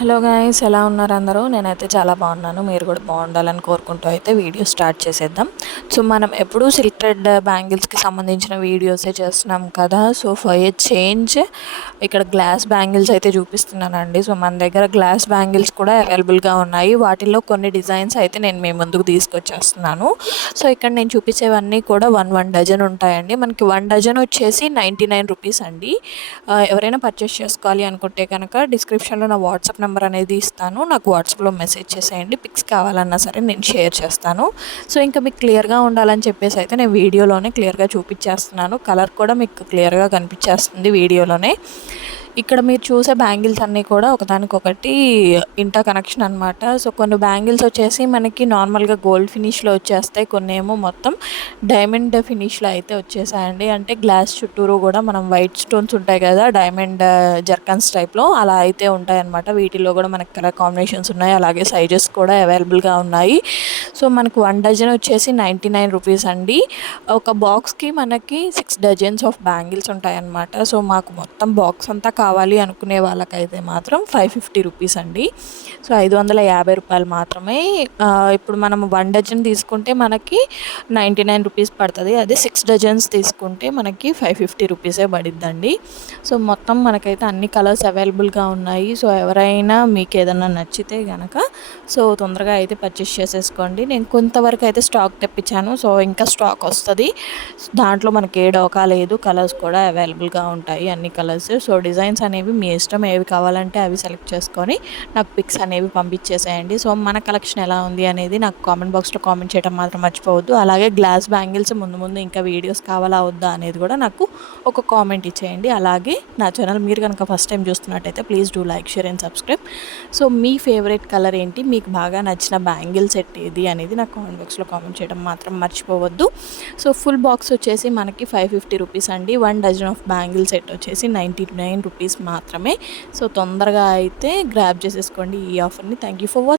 Hello guys, ఎలా ఉన్నారు అందరూ? నేనైతే చాలా బాగున్నాను. మీరు కూడా బాగుండాలని కోరుకుంటూ అయితే వీడియో స్టార్ట్ చేసేద్దాం. సో మనం ఎప్పుడూ సిల్క్ థ్రెడ్ బ్యాంగిల్స్కి సంబంధించిన వీడియోసే చేస్తున్నాం కదా. సో ఫర్ ఏ చేంజ్ ఇక్కడ గ్లాస్ బ్యాంగిల్స్ అయితే చూపిస్తున్నానండి. సో మన దగ్గర గ్లాస్ బ్యాంగిల్స్ కూడా అవైలబుల్గా ఉన్నాయి. వాటిల్లో కొన్ని డిజైన్స్ అయితే నేను మీ ముందుకు తీసుకొచ్చేస్తున్నాను. సో ఇక్కడ నేను చూపించేవన్నీ కూడా వన్ డజన్ ఉంటాయండి. మనకి 1 డజన్ వచ్చేసి 99 రూపీస్ అండి. ఎవరైనా పర్చేస్ చేసుకోవాలి అనుకుంటే కనుక డిస్క్రిప్షన్లో నా వాట్సాప్ నెంబర్ అనేది ఇస్తాను. నాకు వాట్సాప్లో మెసేజ్ చేసేయండి. పిక్స్ కావాలన్నా సరే నేను షేర్ చేస్తాను. సో ఇంకా మీకు క్లియర్గా ఉండాలని చెప్పేసి అయితే నేను వీడియోలోనే క్లియర్గా చూపించేస్తున్నాను. కలర్ కూడా మీకు క్లియర్గా కనిపించేస్తుంది వీడియోలోనే. ఇక్కడ మీరు చూసే బ్యాంగిల్స్ అన్నీ కూడా ఒకదానికొకటి ఇంటర్ కనెక్షన్ అనమాట. సో కొన్ని బ్యాంగిల్స్ వచ్చేసి మనకి నార్మల్గా గోల్డ్ ఫినిష్లో వచ్చేస్తాయి. కొన్ని ఏమో మొత్తం డైమండ్ ఫినిష్లో అయితే వచ్చేసాయండి. అంటే గ్లాస్ చుట్టూరు కూడా మనం వైట్ స్టోన్స్ ఉంటాయి కదా, డైమండ్ జర్కన్స్ టైప్లో అలా అయితే ఉంటాయి అనమాట. వీటిలో కూడా మనకి కలర్ కాంబినేషన్స్ ఉన్నాయి, అలాగే సైజెస్ కూడా అవైలబుల్గా ఉన్నాయి. సో మనకు 1 డజన్ వచ్చేసి 99 రూపీస్ అండి. ఒక బాక్స్కి మనకి 6 డజన్స్ ఆఫ్ బ్యాంగిల్స్ ఉంటాయన్నమాట. సో మాకు మొత్తం బాక్స్ అంతా కావాలి అనుకునే వాళ్ళకైతే మాత్రం 550 రూపీస్ అండి. సో 550 రూపాయలు మాత్రమే. ఇప్పుడు మనం 1 డజన్ తీసుకుంటే మనకి 99 రూపీస్ పడుతుంది. అదే 6 డజన్స్ తీసుకుంటే మనకి 550 రూపీసే పడిద్దండి. సో మొత్తం మనకైతే అన్ని కలర్స్ అవైలబుల్గా ఉన్నాయి. సో ఎవరైనా మీకు ఏదైనా నచ్చితే కనుక సో తొందరగా అయితే పర్చేస్ చేసేసుకోండి. నేను కొంతవరకు అయితే స్టాక్ తెప్పించాను. సో ఇంకా స్టాక్ వస్తుంది. దాంట్లో మనకి ఏ డోకా లేదు. కలర్స్ కూడా అవైలబుల్గా ఉంటాయి, అన్ని కలర్స్. సో డిజైన్స్ అనేవి మీ ఇష్టం, ఏవి కావాలంటే అవి సెలెక్ట్ చేసుకొని నాకు పిక్స్ అనేవి పంపించేసేయండి. సో మన కలెక్షన్ ఎలా ఉంది అనేది నాకు కామెంట్ బాక్స్లో కామెంట్ చేయడం మాత్రం మర్చిపోవద్దు. అలాగే గ్లాస్ బ్యాంగిల్స్ ముందు ముందు ఇంకా వీడియోస్ కావాలా వద్దా అనేది కూడా నాకు ఒక కామెంట్ ఇచ్చేయండి. అలాగే నా ఛానల్ మీరు కనుక ఫస్ట్ టైం చూస్తున్నట్టయితే please do like, share and subscribe. So me favourite colour ఏంటి, మీకు బాగా నచ్చిన బ్యాంగిల్ సెట్ ఏది అనేది నాకు కామెంట్ బాక్స్లో కామెంట్ చేయడం మాత్రం మర్చిపోవద్దు. సో ఫుల్ బాక్స్ వచ్చేసి మనకి 550 రూపీస్ అండి. 1 డజన్ ఆఫ్ బ్యాంగిల్ సెట్ వచ్చేసి 99 రూపీస్ మాత్రమే. సో తొందరగా అయితే గ్రాబ్ చేసేసుకోండి ఈ ఆఫర్ని. Thank you for watching.